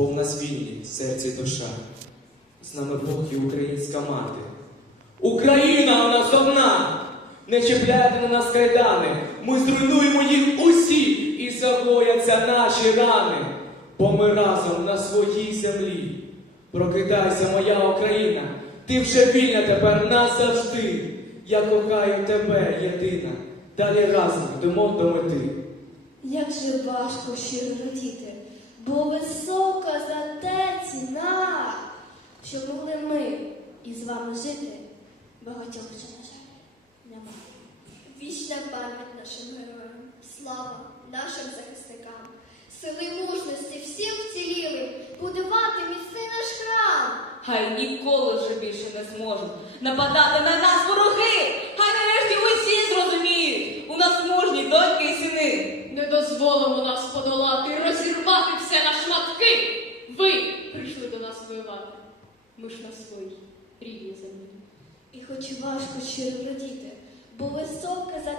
бо в нас вільні серці душа. З нами Бог і українська мати. Україна у нас одна! Не чіпляйте на нас кайдани, ми зруйнуємо їх усі і загояться наші рани, бо ми разом на своїй землі. Прокидайся, моя Україна, ти вже вільна тепер назавжди. Я кохаю тебе, єдина, далі разом йдемо до мети. Як же важко щиро радіти, бо висока за те ціна, щоб могли ми із вами жити, багатьох вже, на жаль, немає. Вічна пам'ять нашим героям, слава нашим захисникам, сили мужності всім вцілілим, будувати міцний наш храм. Хай ніколи вже більше не зможуть нападати на нас вороги. Хай нарешті усі зрозуміють. У нас мужні доньки і сини. Не дозволимо нас подолати розірвати все на шматки. Ви прийшли до нас воювати. Ми ж на своїй рідній землі. І хоч важко щиро радіти, бо висока за